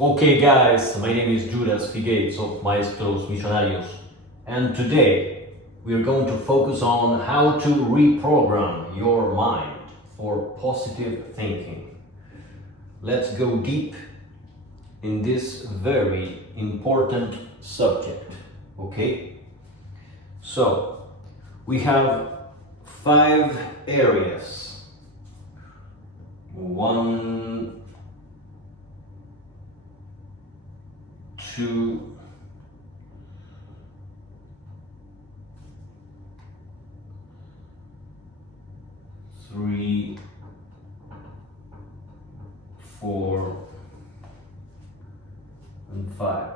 Okay guys, my name is Judas Phi Gates of Maestros Millonarios, and today we are going to focus on how to reprogram your mind for positive thinking. Let's go deep in this very important subject, okay? So, we have 5 areas. 1, 2, 3, 4, and 5.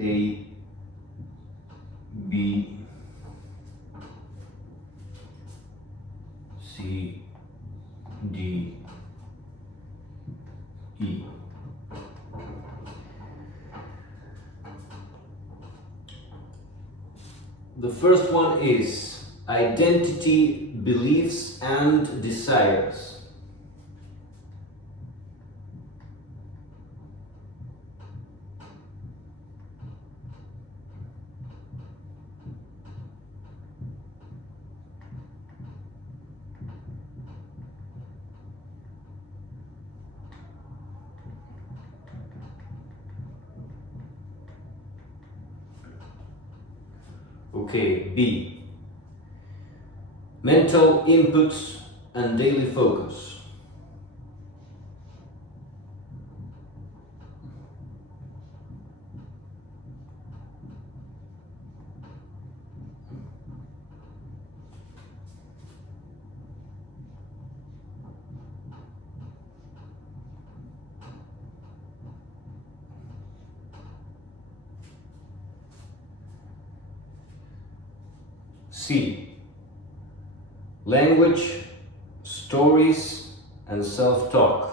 A, B, C, D, E. The first one is identity, beliefs, and desires. Okay, B. Mental inputs and daily focus. C. Language, stories, and self-talk.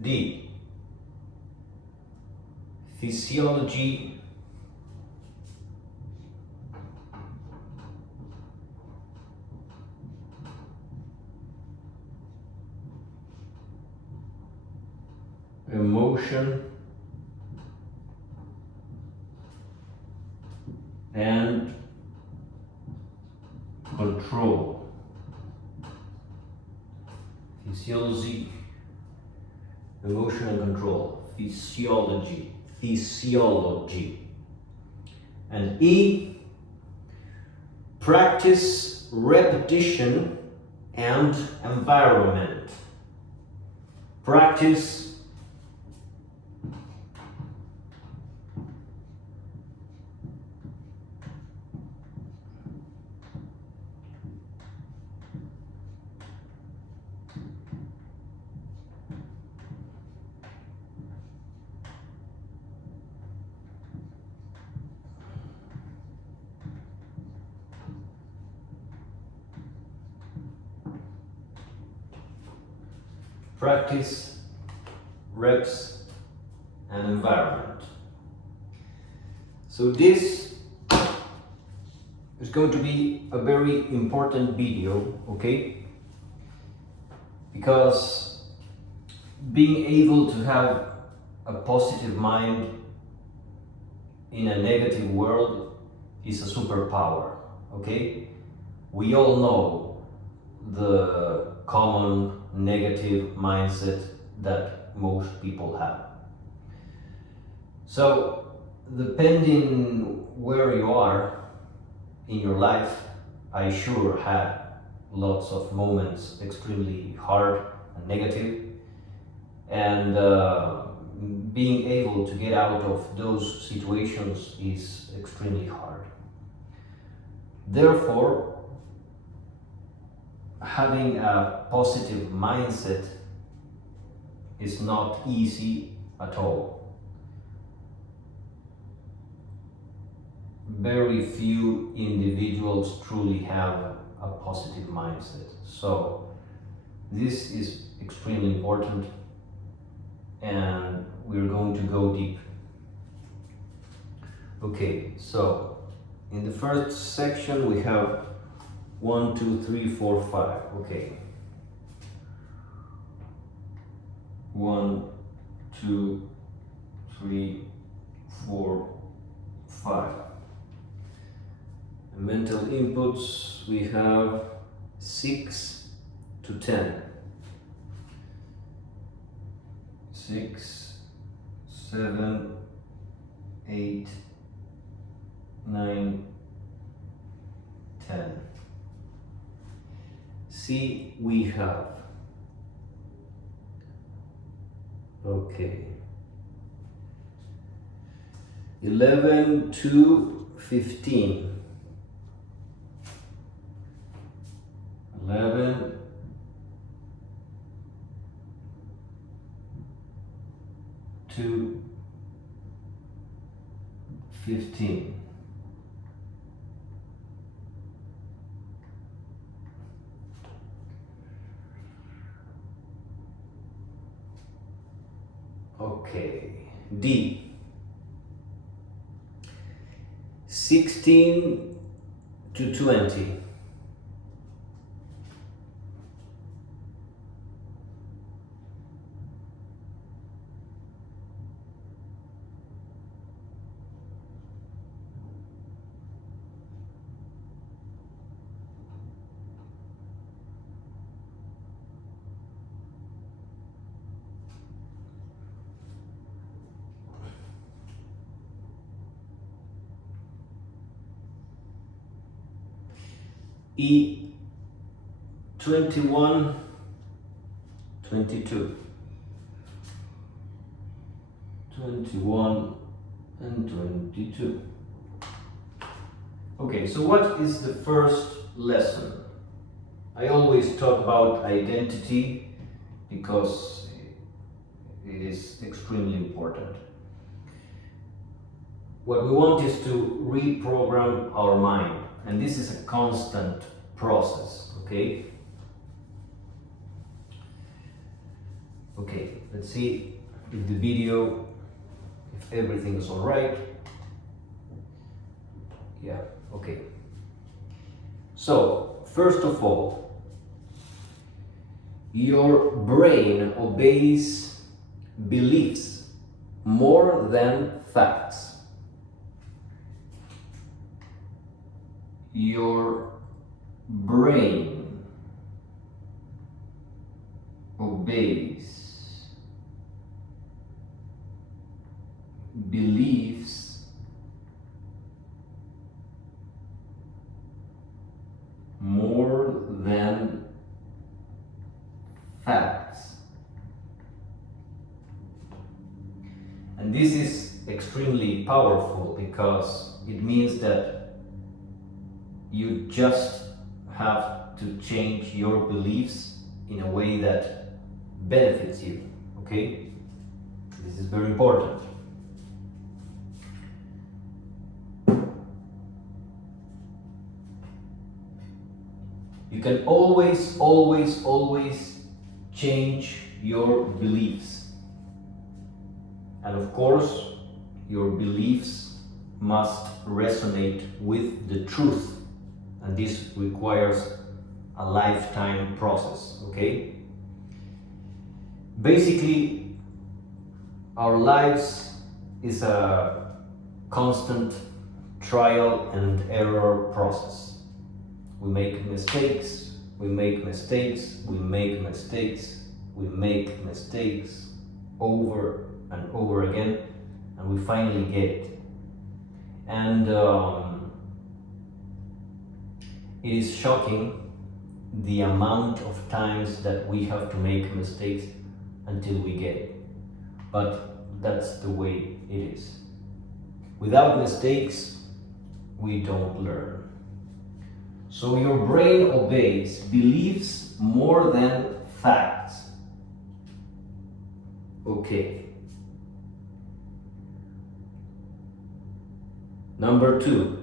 D. Physiology, emotion, and control. Physiology, emotion, and control. Physiology. And E, practice, repetition, and environment. Practice, practice, reps, and environment. So this is going to be a very important video, okay? Because being able to have a positive mind in a negative world is a superpower, okay? We all know the common negative mindset that most people have. So, depending where you are in your life, I sure had lots of moments extremely hard and negative, and being able to get out of those situations is extremely hard. Therefore, having a positive mindset is not easy at all. Very few individuals truly have a positive mindset. So this is extremely important, and we're going to go deep. Okay, so in the first section we have 1, 2, 3, 4, 5. Okay. 1, 2, 3, 4, 5. And mental inputs we have 6 to 10. 6, 7, 8, 9, 10. See, we have. Okay. 11 to 15. 11 to 15. Okay, D. 16 to 20. 21, 22. 21 and 22. Okay, so what is the first lesson? I always talk about identity because it is extremely important. What we want is to reprogram our mind, and this is a constant process, okay? Okay, let's see if the video, if everything is all right. Yeah, okay. So, first of all, your brain obeys beliefs more than facts. Your brain obeys beliefs more than facts. And this is extremely powerful because it means that you just have to change your beliefs in a way that benefits you, okay? This is very important. You can always change your beliefs. And of course, your beliefs must resonate with the truth. And this requires a lifetime process, okay? Basically, our lives is a constant trial and error process. We make mistakes, we make mistakes, we make mistakes, we make mistakes over and over again, and we finally get it. And it is shocking the amount of times that we have to make mistakes until we get it. But that's the way it is. Without mistakes, we don't learn. So your brain obeys beliefs more than facts. Okay. Number 2.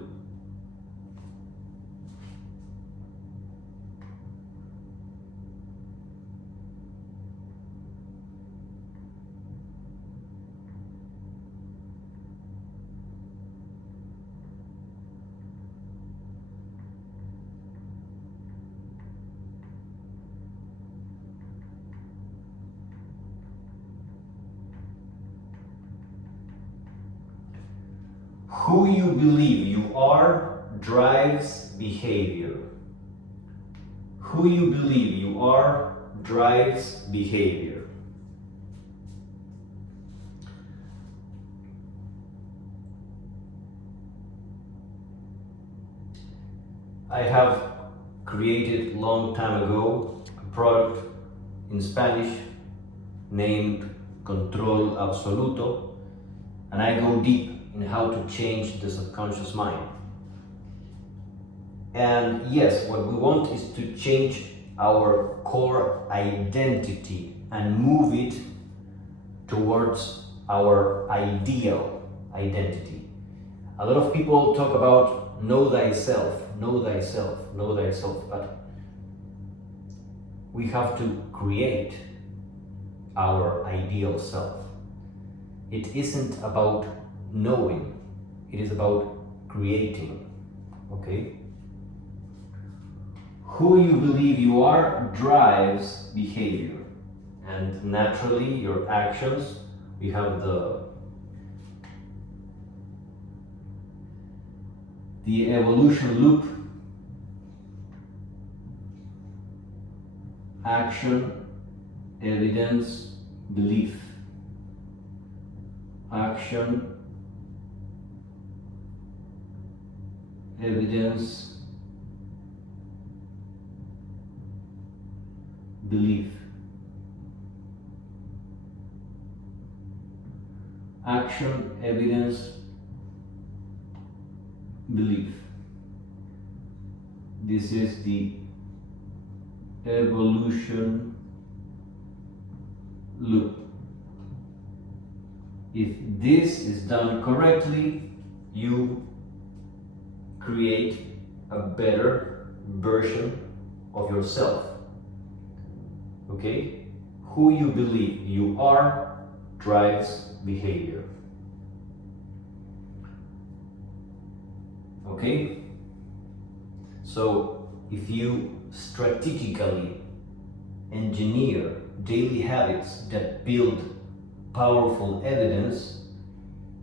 Who you believe you are drives behavior. Who you believe you are drives behavior. I have created long time ago a product in Spanish named Control Absoluto, and I go deep in how to change the subconscious mind. And yes, what we want is to change our core identity and move it towards our ideal identity. A lot of people talk about know thyself, know thyself, know thyself, but we have to create our ideal self. It isn't about knowing, it is about creating, okay? Who you believe you are drives behavior, and naturally your actions, we have the evolution loop, action, evidence, belief. Action, evidence, belief. Action, evidence, belief. This is the evolution loop. If this is done correctly, you create a better version of yourself. Okay? Who you believe you are drives behavior. Okay? So, if you strategically engineer daily habits that build powerful evidence,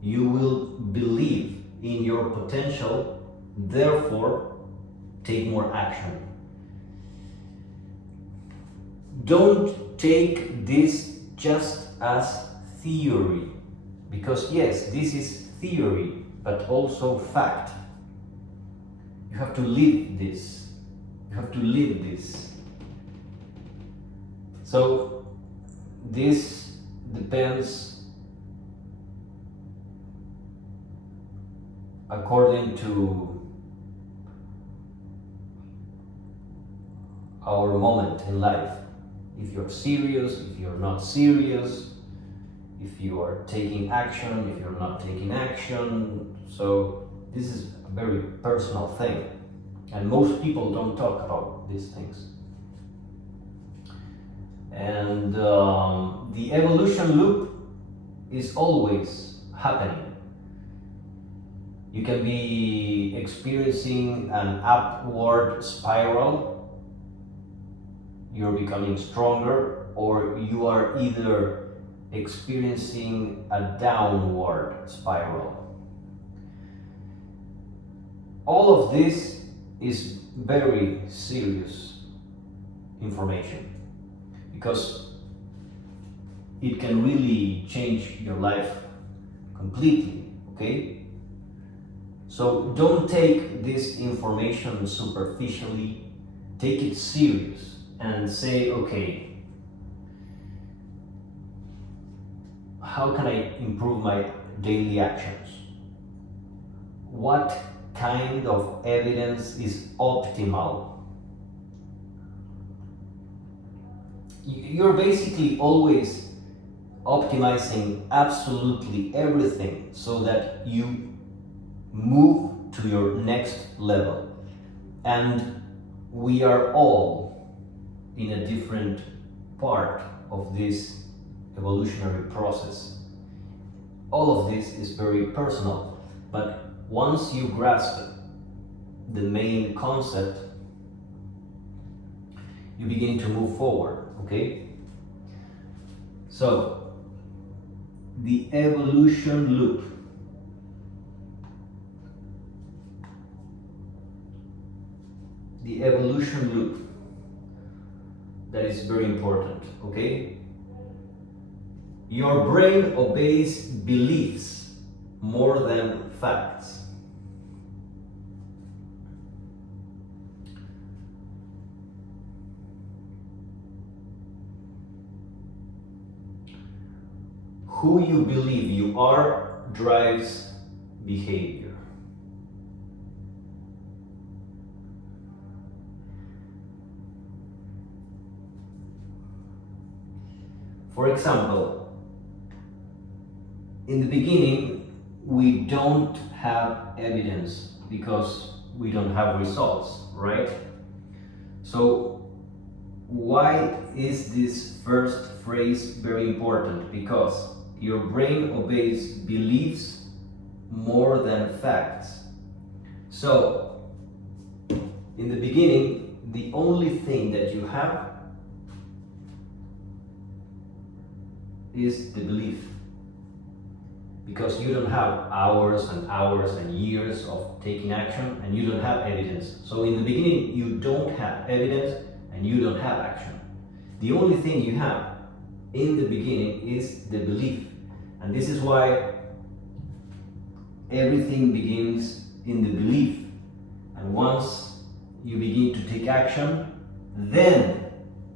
you will believe in your potential, therefore take more action. Don't take this just as theory, because yes, this is theory, but also fact. You have to live this. You have to live this. So this depends according to our moment in life. If you're serious, if you're not serious, if you are taking action, if you're not taking action. So this is a very personal thing, and most people don't talk about these things. And the evolution loop is always happening. You can be experiencing an upward spiral, you're becoming stronger, or you are either experiencing a downward spiral. All of this is very serious information, because it can really change your life completely, okay? So don't take this information superficially, take it serious and say, okay, how can I improve my daily actions? What kind of evidence is optimal? You're basically always optimizing absolutely everything so that you move to your next level. And we are all in a different part of this evolutionary process. All of this is very personal, but once you grasp the main concept, you begin to move forward, okay? So, the evolution loop. The evolution loop, that is very important, okay? Your brain obeys beliefs more than facts. Who you believe you are drives behavior. For example, in the beginning, we don't have evidence because we don't have results, right? So why is this first phrase very important? Because your brain obeys beliefs more than facts. So, in the beginning, the only thing that you have is the belief. Because you don't have hours and hours and years of taking action, and you don't have evidence. So in the beginning, you don't have evidence and you don't have action. The only thing you have in the beginning is the belief. And this is why everything begins in the belief. And once you begin to take action, then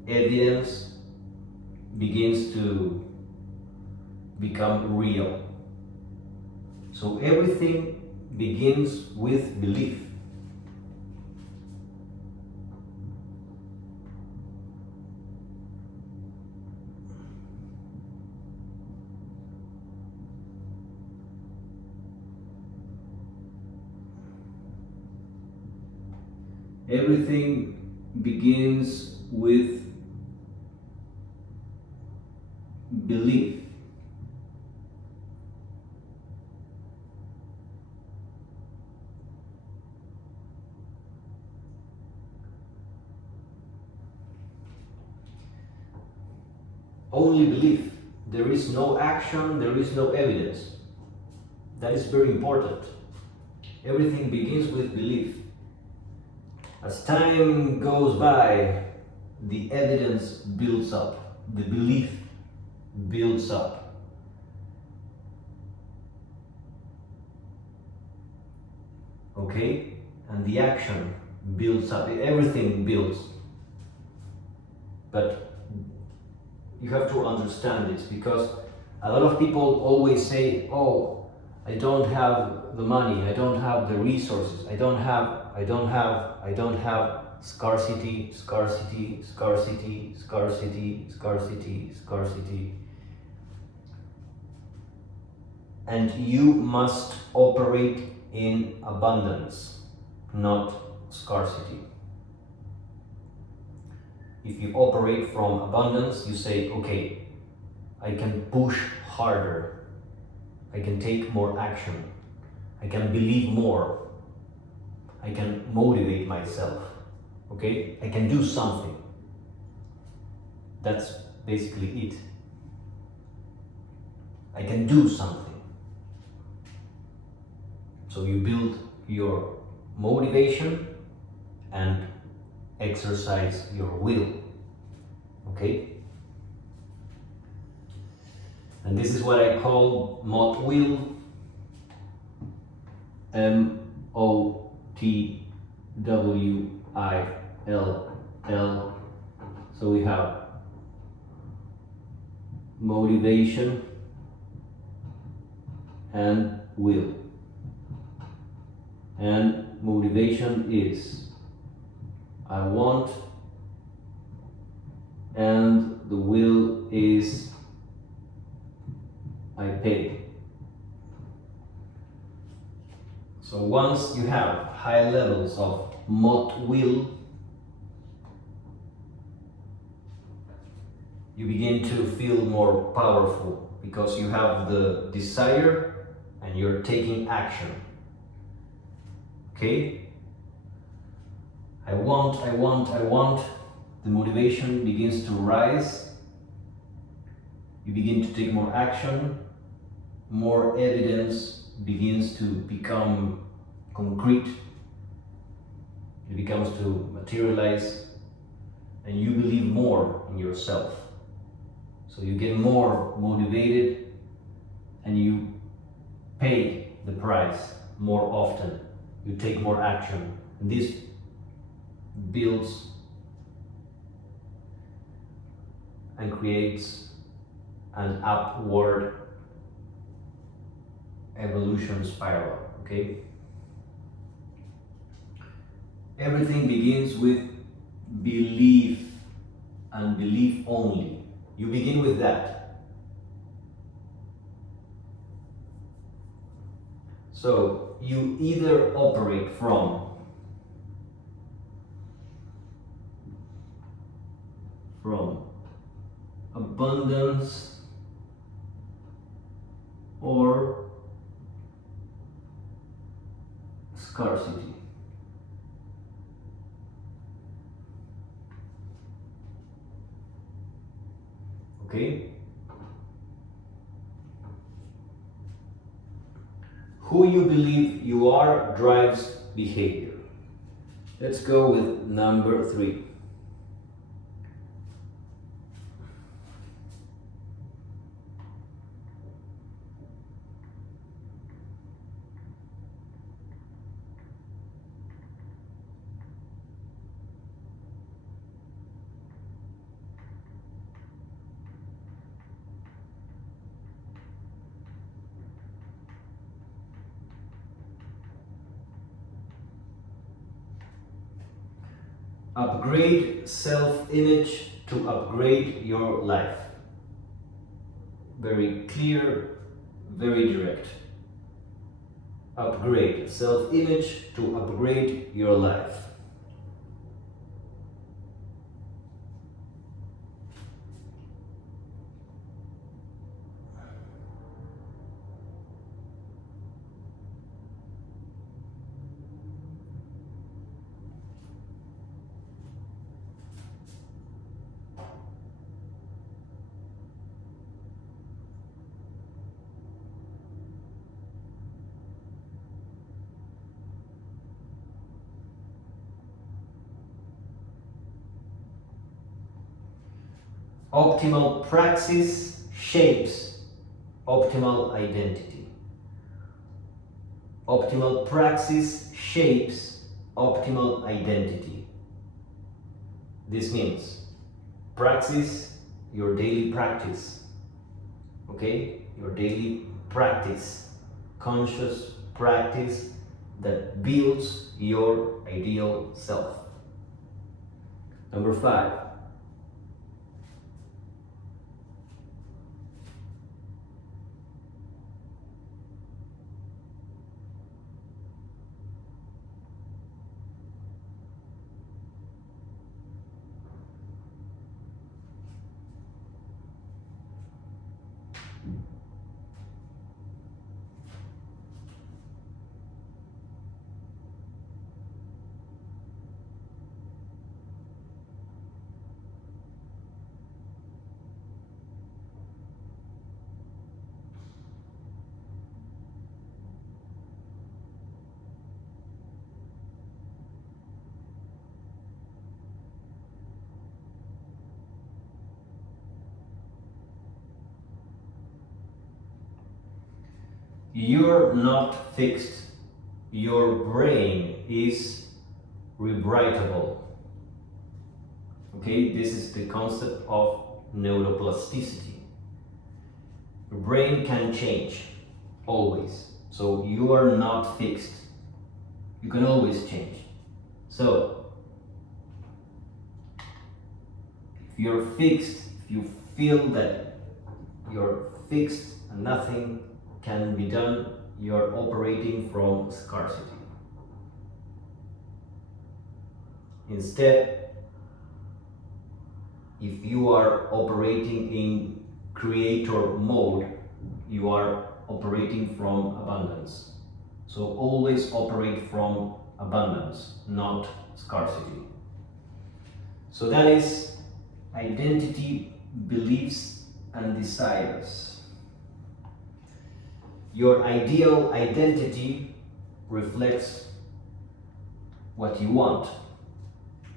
evidence begins to become real. So everything begins with belief. Everything begins with belief. Only belief. There is no action, there is no evidence. That is very important. Everything begins with belief. As time goes by, the evidence builds up, the belief builds up. Okay? And the action builds up, everything builds. But you have to understand this, because a lot of people always say, oh, I don't have the money, I don't have the resources, I don't have, scarcity, scarcity, scarcity, scarcity, scarcity, scarcity. And you must operate in abundance, not scarcity. If you operate from abundance, you say, okay, I can push harder, I can take more action, I can believe more, I can motivate myself, okay? I can do something. That's basically it. I can do something. So you build your motivation and exercise your will, okay? And this is what I call MOTWILL, MOTWILL. So we have motivation and will. And motivation is I want, and the will is once you have high levels of MOTWILL, you begin to feel more powerful because you have the desire and you're taking action. Okay? I want. The motivation begins to rise. You begin to take more action. More evidence begins to become concrete. It becomes to materialize, and you believe more in yourself. So you get more motivated and you pay the price more often. You take more action. And this builds and creates an upward evolution spiral, okay? Everything begins with belief and belief only. You begin with that. So you either operate from abundance or scarcity. Okay? Who you believe you are drives behavior. Let's go with number 3. Upgrade self-image to upgrade your life. Very clear, very direct. Upgrade self-image to upgrade your life. Optimal praxis shapes optimal identity. Optimal praxis shapes optimal identity. This means praxis, your daily practice. Okay? Your daily practice. Conscious practice that builds your ideal self. Number 5. You're not fixed. Your brain is rewritable. Okay, this is the concept of neuroplasticity. Your brain can change, always. So you are not fixed. You can always change. So, if you're fixed, if you feel that you're fixed and nothing can be done, you're operating from scarcity. Instead, if you are operating in creator mode, you are operating from abundance. So always operate from abundance, not scarcity. So that is identity, beliefs, and desires. Your ideal identity reflects what you want,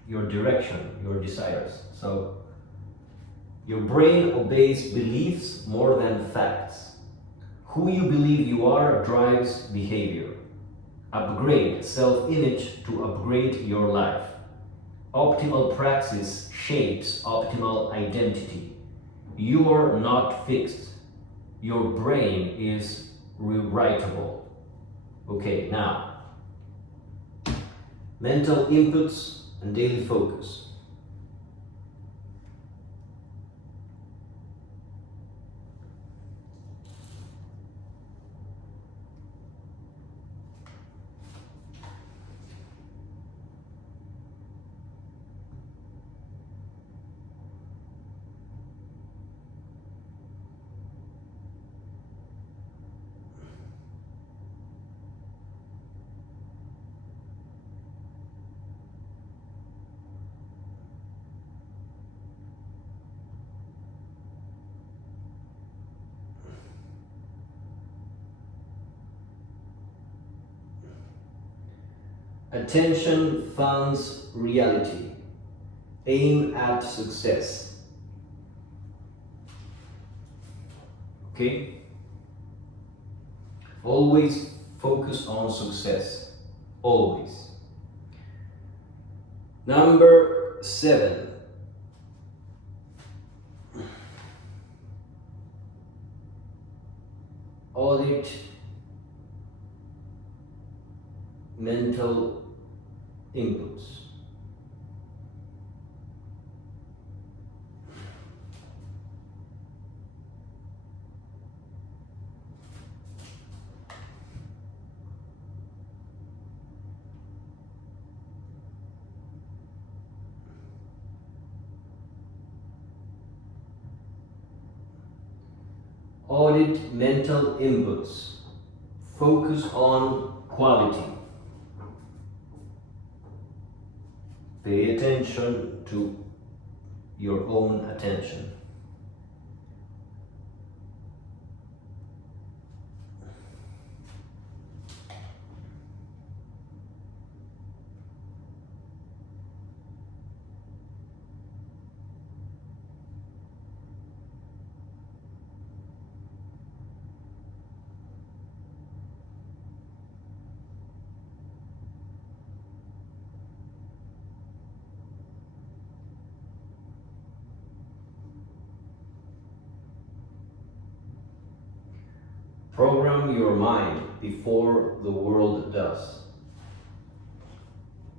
your direction, your desires. So your brain obeys beliefs more than facts. Who you believe you are drives behavior. Upgrade self-image to upgrade your life. Optimal praxis shapes optimal identity. You are not fixed. Your brain is rewritable. Okay, now, mental inputs and daily focus. Attention funds reality. Aim at success. Okay? Always focus on success. Always. Number 7. Audit mental inputs. Audit mental inputs. Focus on quality. Pay attention to your own attention. Program your mind before the world does.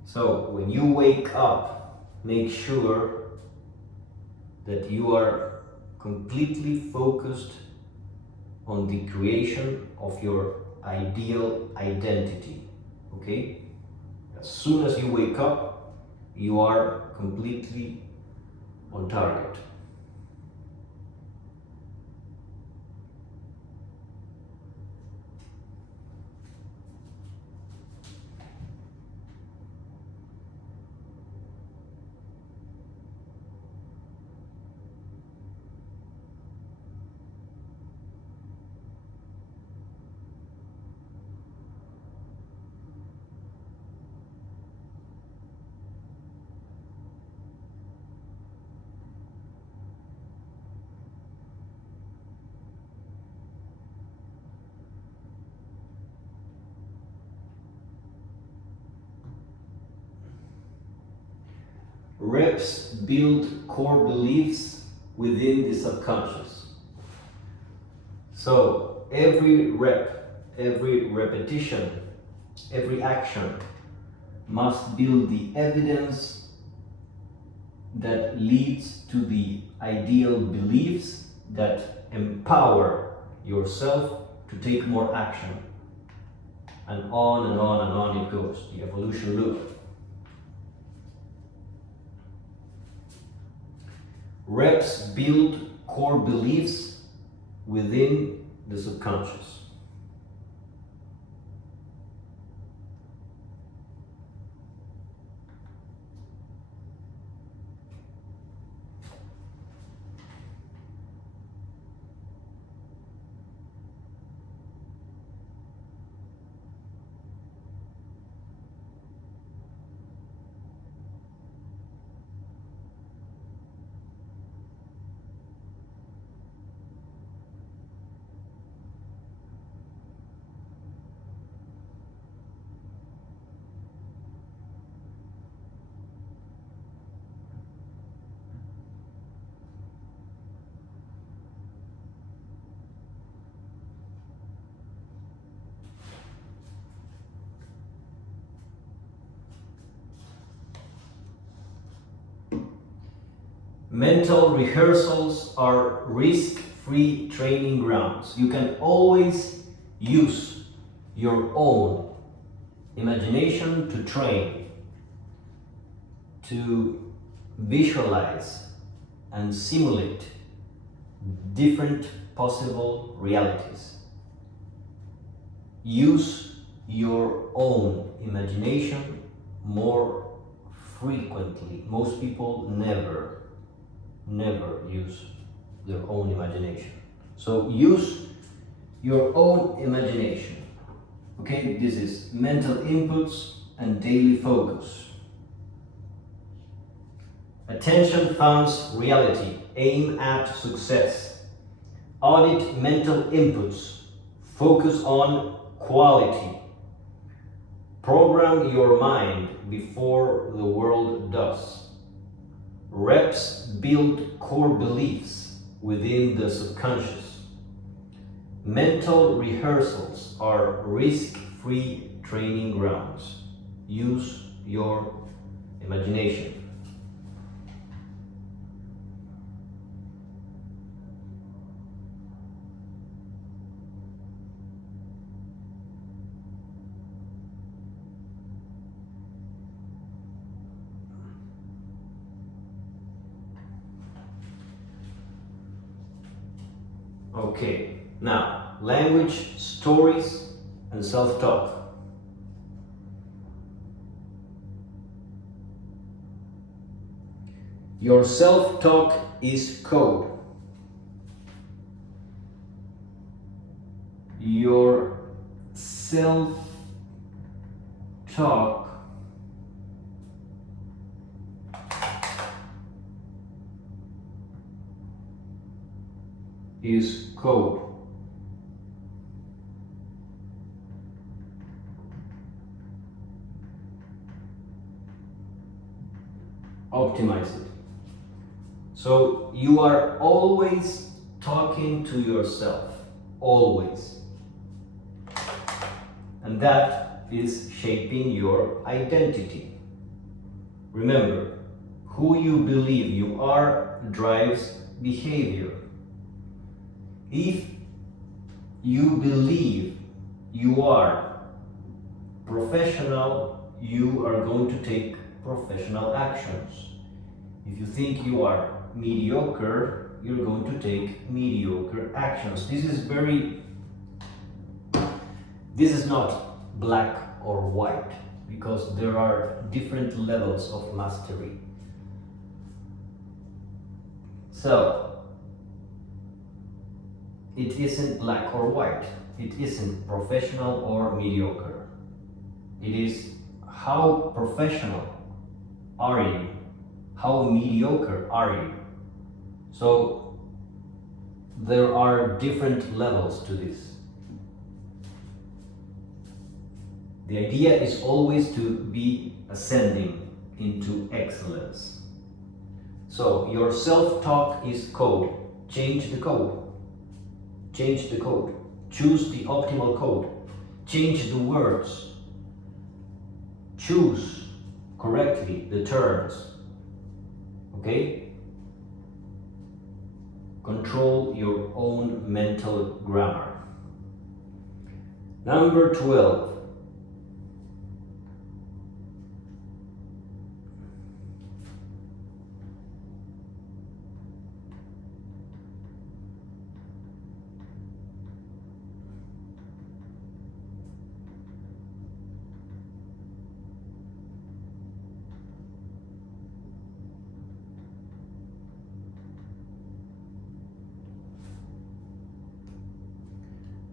So when you wake up, make sure that you are completely focused on the creation of your ideal identity. Okay? As soon as you wake up, you are completely on target. Reps build core beliefs within the subconscious. So every rep, every repetition, every action must build the evidence that leads to the ideal beliefs that empower yourself to take more action. And on and on and on it goes, the evolution loop. Reps build core beliefs within the subconscious. Mental rehearsals are risk-free training grounds. You can always use your own imagination to train, to visualize and simulate different possible realities. Use your own imagination more frequently. Most people never use their own imagination. So use your own imagination. Okay, this is mental inputs and daily focus. Attention funds reality. Aim at success. Audit mental inputs. Focus on quality. Program your mind before the world does. Reps build core beliefs within the subconscious. Mental rehearsals are risk-free training grounds. Use your imagination. Okay, now language, stories, and self-talk. Your self-talk is code. Your self-talk is code. Optimize it. So you are always talking to yourself, always. And that is shaping your identity. Remember, who you believe you are drives behavior. If you believe you are professional, you are going to take professional actions. If you think you are mediocre, you're going to take mediocre actions. This is not black or white, because there are different levels of mastery. So, it isn't black or white. It isn't professional or mediocre. It is how professional are you? How mediocre are you? So there are different levels to this. The idea is always to be ascending into excellence. So your self-talk is code. Change the code. Change the code. Choose the optimal code. Change the words. Choose correctly the terms. Okay? Control your own mental grammar. Number 12.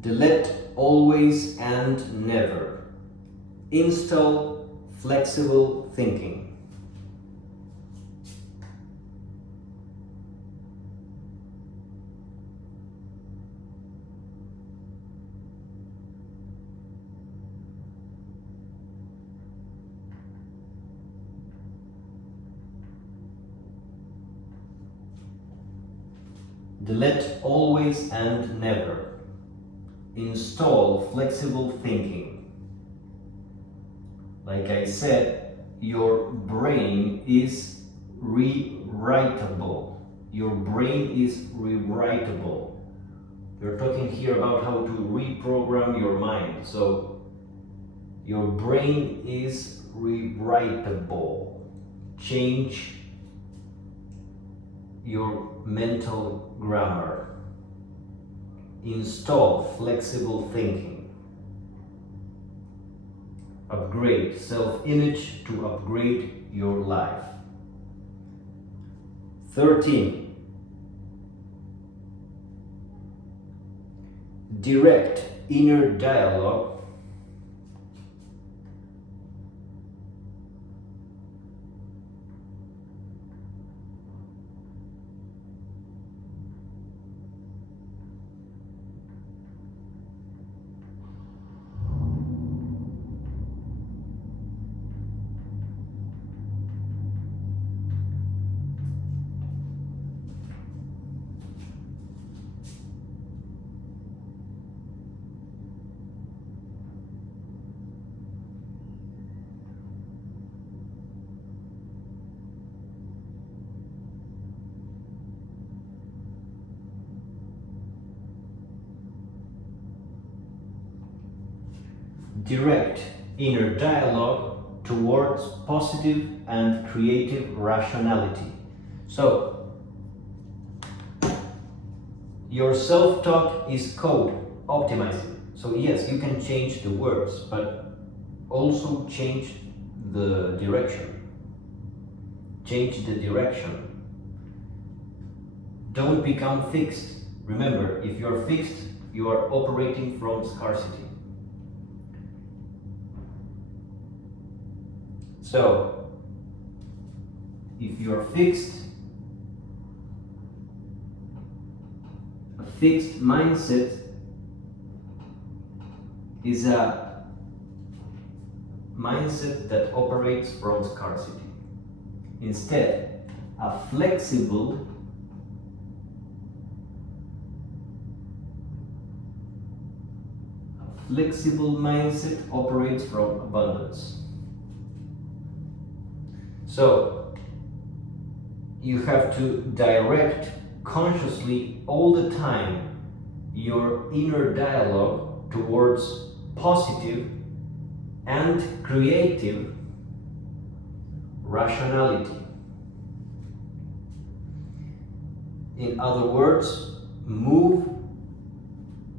Delete always and never. Install flexible thinking. Delete always and never. Install flexible thinking. Like I said, your brain is rewritable. Your brain is rewritable. We're talking here about how to reprogram your mind. So your brain is rewritable. Change your mental grammar. Install flexible thinking. Upgrade self-image to upgrade your life. 13. Direct inner dialogue direct inner dialogue towards positive and creative rationality. So, your self-talk is code, optimize it. So yes, you can change the words, but also change the direction. Change the direction. Don't become fixed. Remember, if you're fixed, you are operating from scarcity. So, if you're fixed, a fixed mindset is a mindset that operates from scarcity. Instead, a flexible mindset operates from abundance. So, you have to direct consciously all the time your inner dialogue towards positive and creative rationality. In other words, move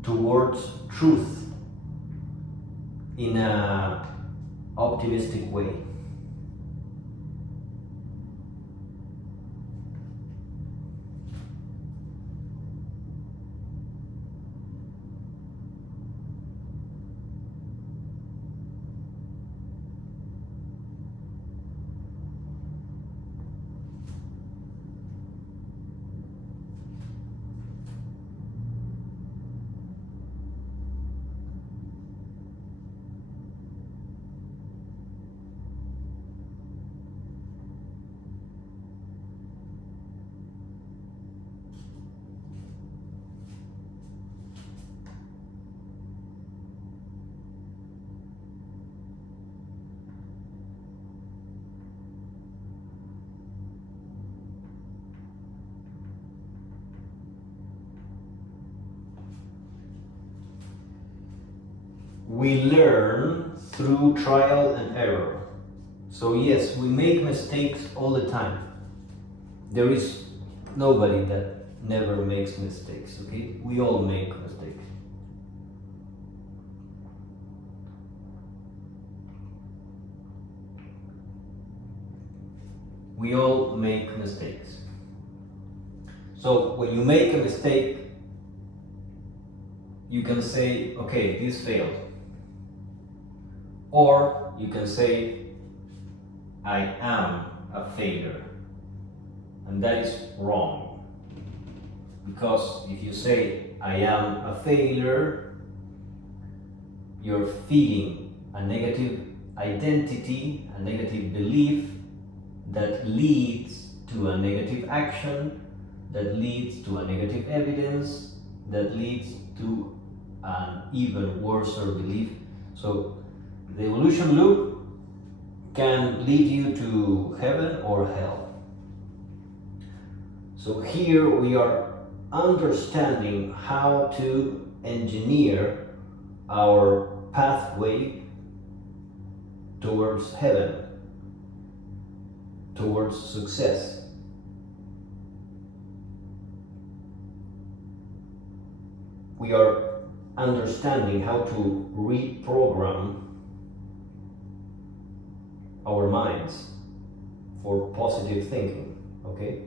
towards truth in an optimistic way. We learn through trial and error. So yes, we make mistakes all the time. There is nobody that never makes mistakes, okay? We all make mistakes. We all make mistakes. So when you make a mistake, you can say, okay, this failed. Or you can say, I am a failure. And that is wrong. Because if you say, I am a failure, you're feeding a negative identity, a negative belief that leads to a negative action, that leads to a negative evidence, that leads to an even worse belief. So the evolution loop can lead you to heaven or hell. So here we are understanding how to engineer our pathway towards heaven, towards success. We are understanding how to reprogram our minds for positive thinking, okay?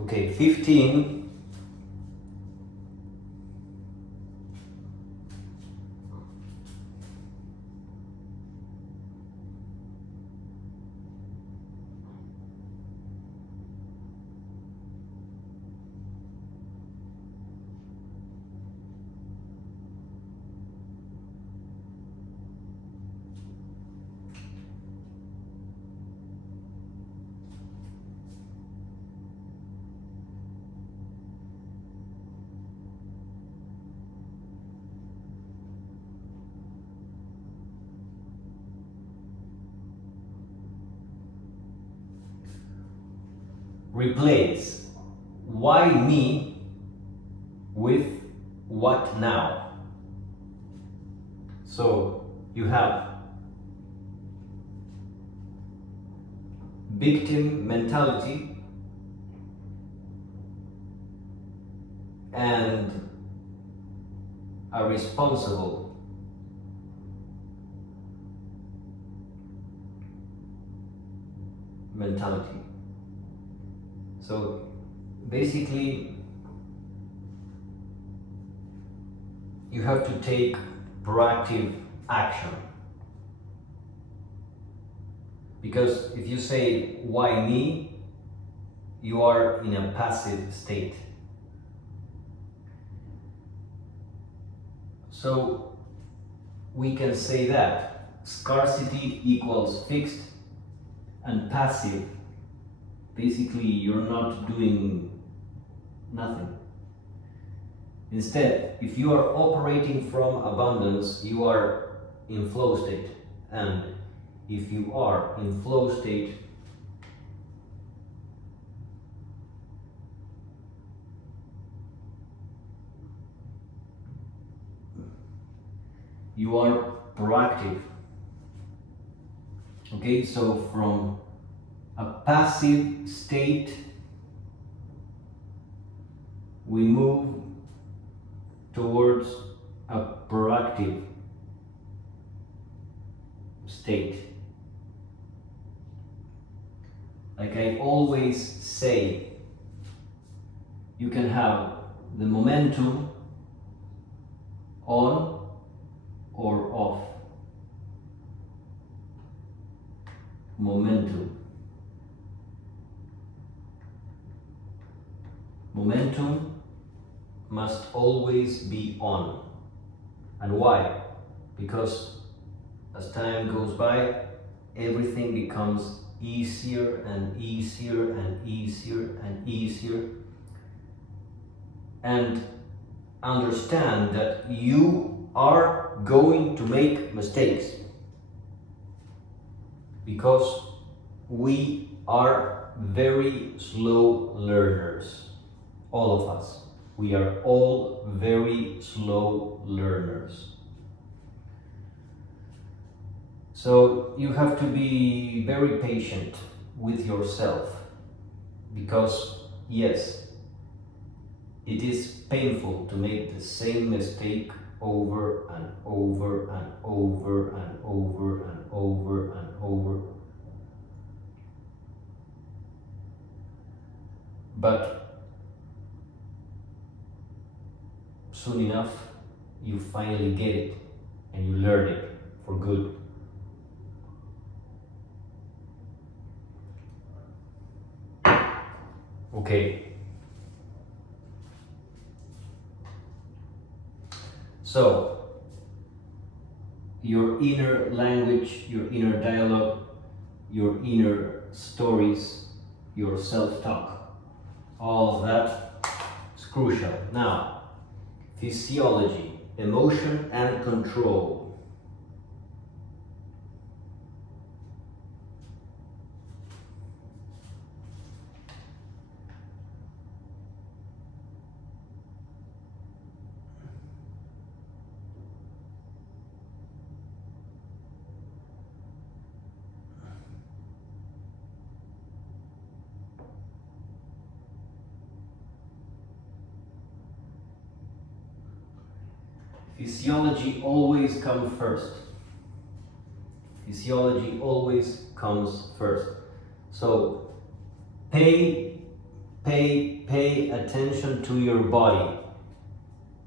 Okay, 15. Replace why me with what now. So you have victim mentality and a responsible mentality. So basically, you have to take proactive action. Because if you say, why me? You are in a passive state. So we can say that scarcity equals fixed and passive. Basically, you're not doing nothing. Instead, if you are operating from abundance, you are in flow state. And if you are in flow state, you are proactive. Okay, so from a passive state, we move towards a proactive state. Like I always say, you can have the momentum on or off. Momentum. Momentum must always be on. And why? Because as time goes by, everything becomes easier and easier and easier and easier. And understand that you are going to make mistakes. Because we are very slow learners. All of us. We are all very slow learners. So you have to be very patient with yourself. Because yes, it is painful to make the same mistake over and over and over and over and over and over. but soon enough you finally get it and you learn it for good. Okay. So, your inner language, your inner dialogue, your inner stories, your self-talk, all of that is crucial. Now, physiology, emotion and control. Physiology always comes first. Physiology always comes first. So pay attention to your body.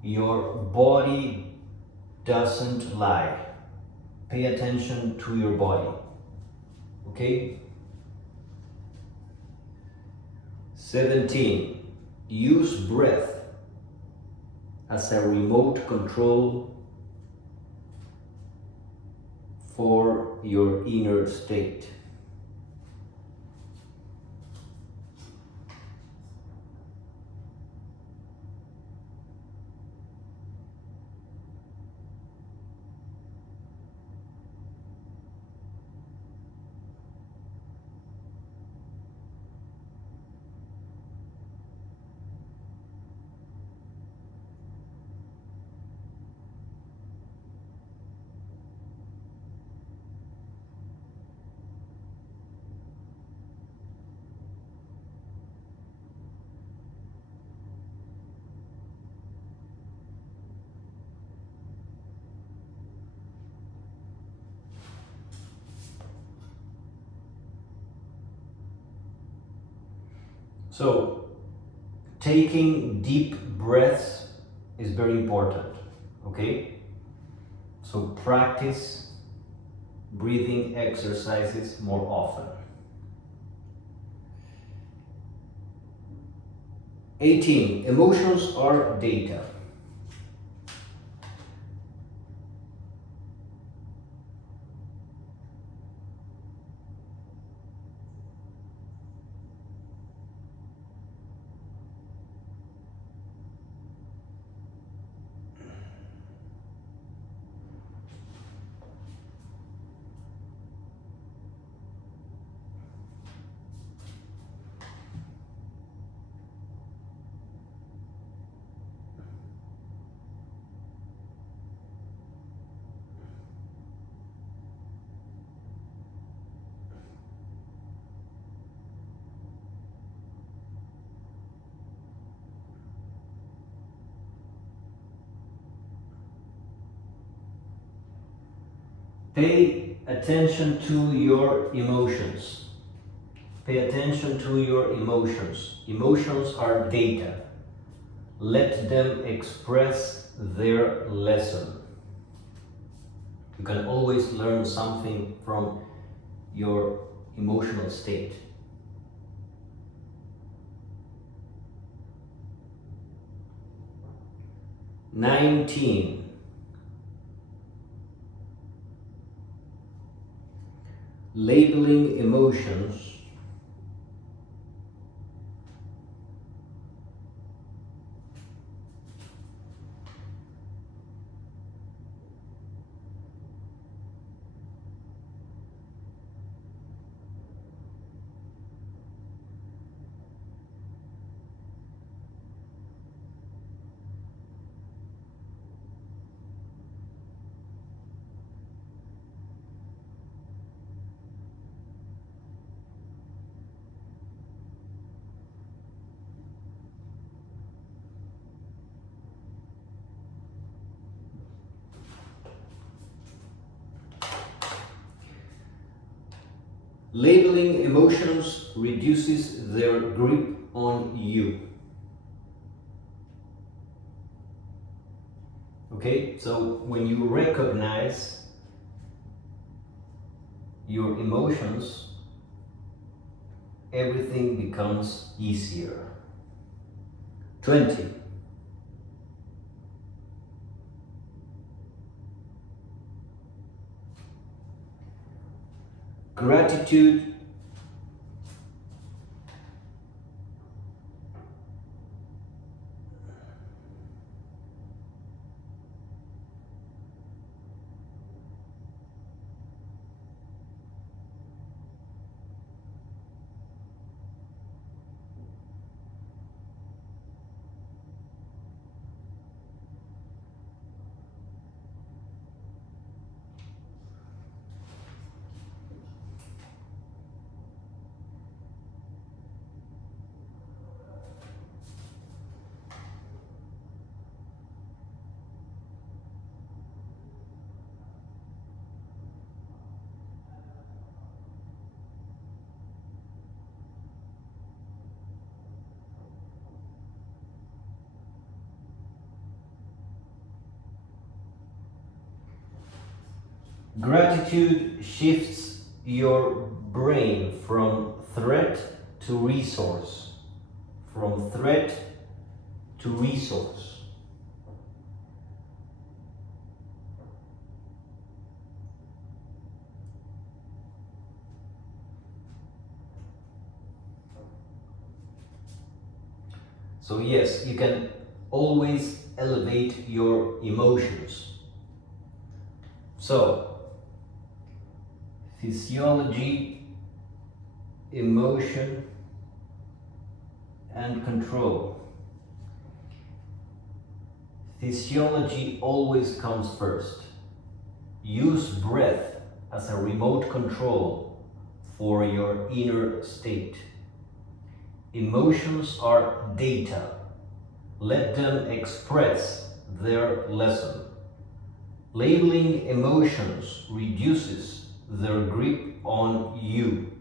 Your body doesn't lie. Pay attention to your body. Okay? 17. Use breath as a remote control for your inner state. So, taking deep breaths is very important, okay? So practice breathing exercises more often. 18. Emotions are data. Pay attention to your emotions. Pay attention to your emotions. Emotions are data. Let them express their lesson. You can always learn something from your emotional state. "19. Labeling emotions Labeling emotions reduces their grip on you. Okay, so when you recognize your emotions, everything becomes easier. 20. Gratitude Gratitude shifts your brain from threat to resource. From threat to resource. So yes, you can always elevate your emotions. So, physiology, emotion, and control. Physiology always comes first. Use breath as a remote control for your inner state. Emotions are data. Let them express their lesson. Labeling emotions reduces their grip on you.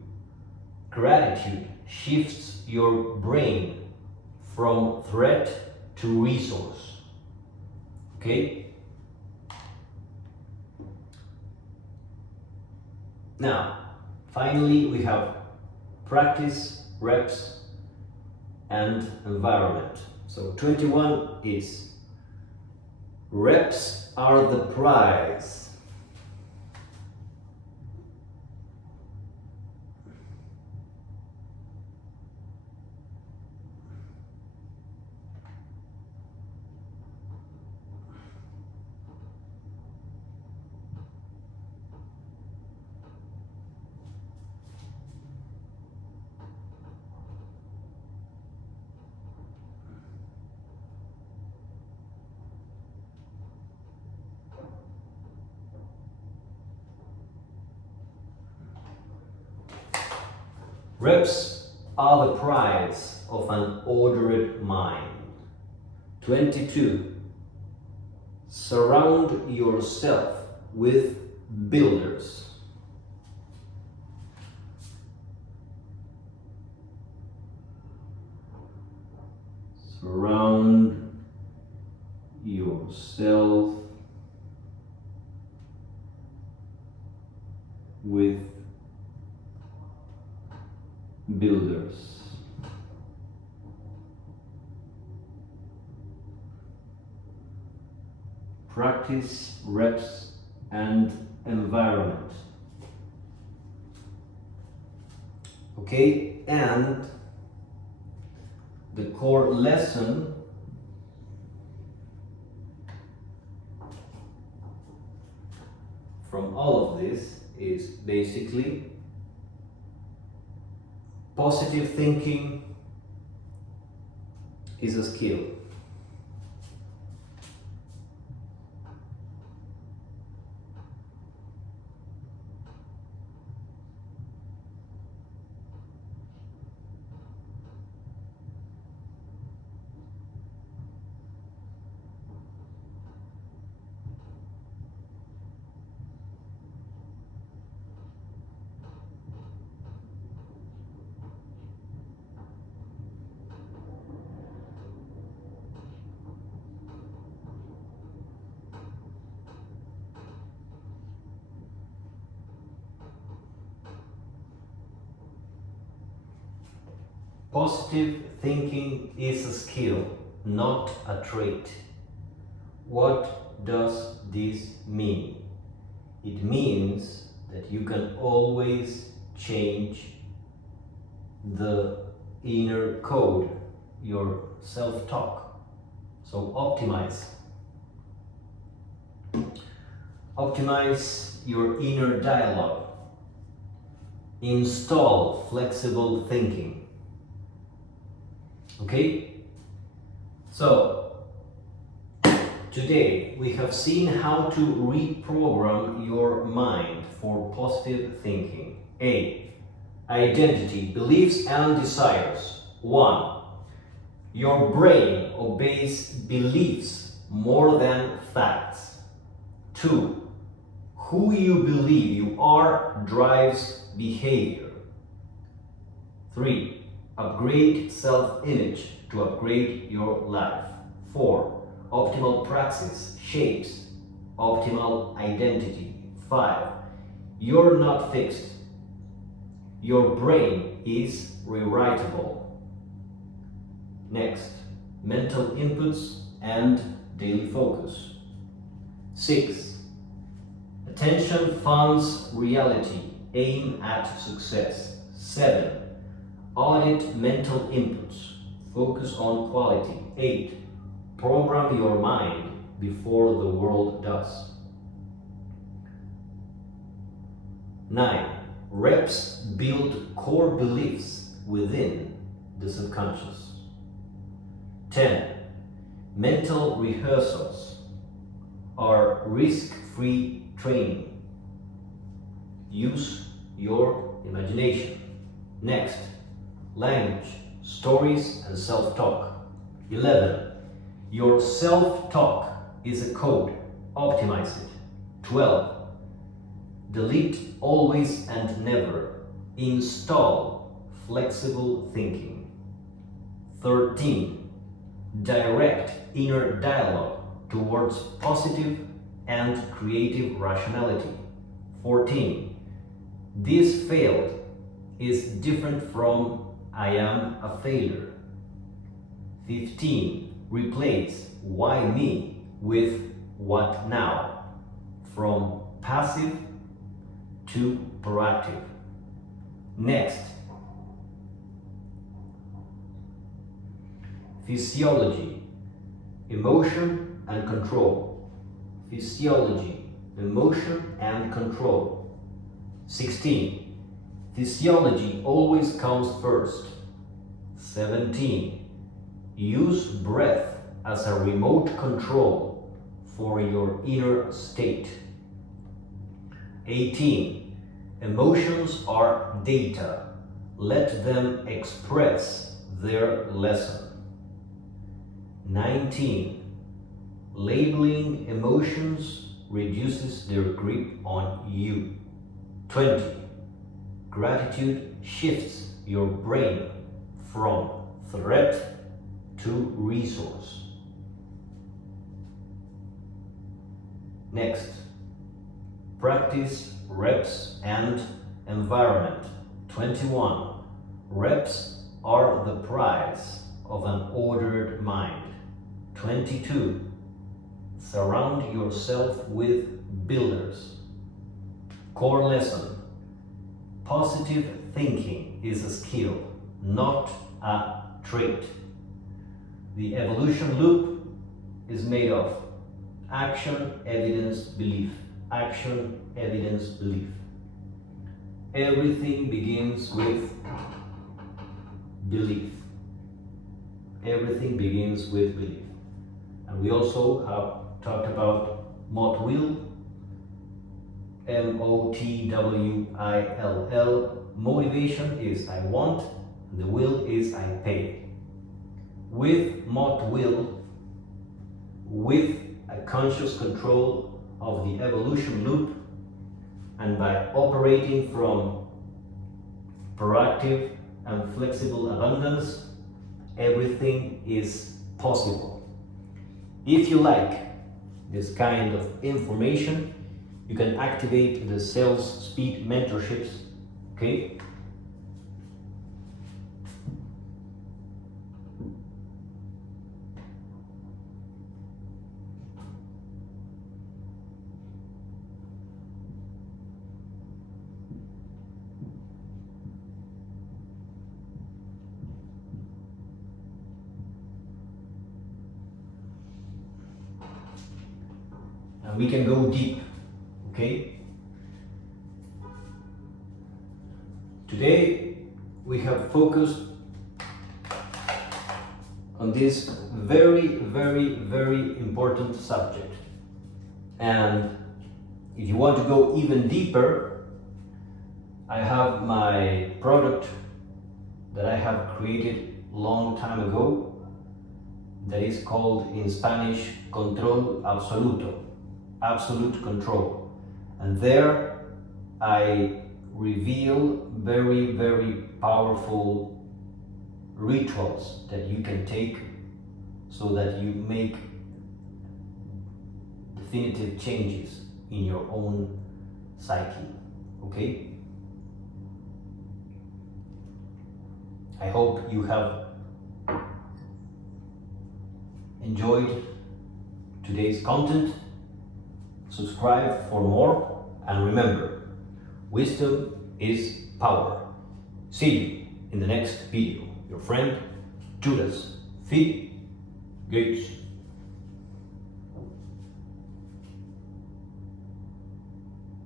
Gratitude shifts your brain from threat to resource. Okay? Now, finally, we have practice, reps, and environment. So 21 is reps are the prize. Reps are the prize of an ordered mind. 22. Surround yourself with builders. Surround yourself with builders. Practice, reps, and environment. Okay, and the core lesson from all of this is basically positive thinking is a skill. Positive thinking is a skill, not a trait. What does this mean? It means that you can always change the inner code, your self-talk. So optimize. Optimize your inner dialogue. Install flexible thinking. Okay? So, today we have seen how to reprogram your mind for positive thinking. A. Identity, beliefs and desires. 1. Your brain obeys beliefs more than facts. 2. Who you believe you are drives behavior. 3. Upgrade self-image to upgrade your life. 4. Optimal praxis shapes optimal identity. 5. You're not fixed. Your brain is rewritable. Next, mental inputs and daily focus. 6. Attention funds reality. Aim at success. 7. Audit mental inputs. Focus on quality. 8. Program your mind before the world does. 9. Reps build core beliefs within the subconscious. 10. Mental rehearsals are risk-free training. Use your imagination. Next, language, stories and self-talk. 11. Your self-talk is a code. Optimize it. 12. Delete always and never. Install flexible thinking. 13. Direct inner dialogue towards positive and creative rationality. 14. This failed is different from I am a failure. 15. Replace why me with what now, from passive to proactive. Next, physiology, emotion and control. Physiology, emotion and control. 16. Physiology always comes first. 17. Use breath as a remote control for your inner state. 18. Emotions are data. Let them express their lesson. 19. Labeling emotions reduces their grip on you. 20. Gratitude shifts your brain from threat to resource. Next, practice reps and environment. 21. Reps are the prize of an ordered mind. 22. Surround yourself with builders. Core lesson. Positive thinking is a skill, not a trait. The evolution loop is made of action, evidence, belief. Action, evidence, belief. Everything begins with belief. Everything begins with belief. And we also have talked about MOTWILL, MOTWILL. Motivation is I want, and the will is I pay. With MOTWILL, with a conscious control of the evolution loop, and by operating from proactive and flexible abundance, everything is possible. If you like this kind of information, you can activate the sales speed mentorships, okay? and we can go deep, okay? Today we have focused on this very, very, very important subject. And if you want to go even deeper, I have my product that I have created long time ago that is called in Spanish Control Absoluto, absolute control. And there I reveal very, very powerful rituals that you can take so that you make definitive changes in your own psyche, okay? I hope you have enjoyed today's content. Subscribe for more, and remember, wisdom is power. See you in the next video. Your friend, Judas Phi Gates.